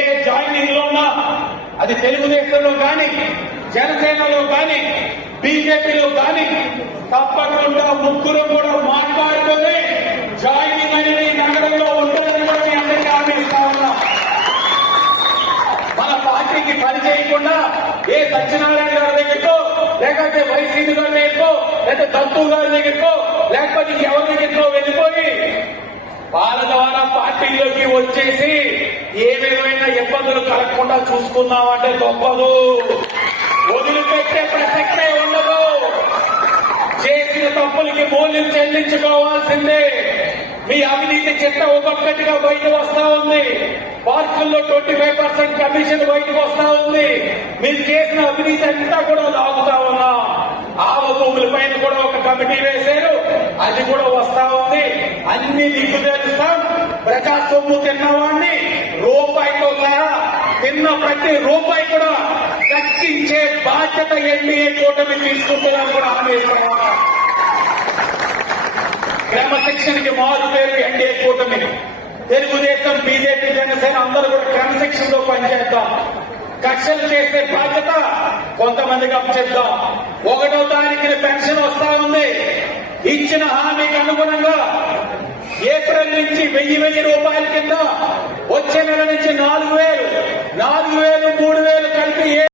ఏ joining లో ఉన్నా అది తెలుగుదేశంలో కానీ జనసేనలో కానీ బీజేపీలో కానీ తప్పకుండా ముగ్గురు కూడా మాట్లాడుకొని జాయినింగ్ అనేది నగరంలో ఉంటుందని కూడా మీ అందరికీ హామీ ఇస్తా ఉన్నా. మన పార్టీకి పని చేయకుండా ఏ సత్యనారాయణ గారి దగ్గరకో లేకపోతే వైసీపీ గారి దగ్గరకో లేకపోతే దత్తు గారి దగ్గరకో లేకపోతే ఎవరి దగ్గరకో వెళ్ళిపోయి వాళ్ళ ద్వారా పార్టీలోకి వచ్చేసి ఏ విధమైన ఇబ్బందులు కలగకుండా చూసుకుందామంటే గొప్పదు. వదిలిపెట్టే ప్రసక్తే ఉండదు. చేసిన తప్పులకి మూల్యం చెల్లించుకోవాల్సిందే. మీ అవినీతి చిట్ట ఒక్కొక్కటిగా బయటకు వస్తా ఉంది. పార్కుల్లో 25% కమిషన్ బయటకు వస్తా ఉంది. మీరు చేసిన అవినీతి అంతా కూడా లాగుతా ఉన్నా. ఆవ భూముల పైన కూడా ఒక కమిటీ వేశారు, అది కూడా వస్తా ఉంది. అన్ని దిక్కు తెలుస్తాం. ప్రజా సొమ్ము తిన్నవాడిని రూపాయితో సహా తిన్న ప్రతి రూపాయి కూడా దక్కించే బాధ్యత ఎన్డీఏ కూటమి తీసుకుంటుందని కూడా హామీ ఇస్తాం. క్రమశిక్షణకి మారు పేరు ఎన్డీఏ కూటమి. తెలుగుదేశం, బీజేపీ, జనసేన అందరూ కూడా క్రమశిక్షణలో పనిచేద్దాం. కక్షలు చేసే బాధ్యత కొంతమందికి అప్పచెప్దాం. 1వ తారీఖున పెన్షన్ వస్తా ఉంది. ఇచ్చిన హామీకి అనుగుణంగా ఏప్రిల్ నుంచి 1000 రూపాయల కింద వచ్చే నెల నుంచి 4000, 3000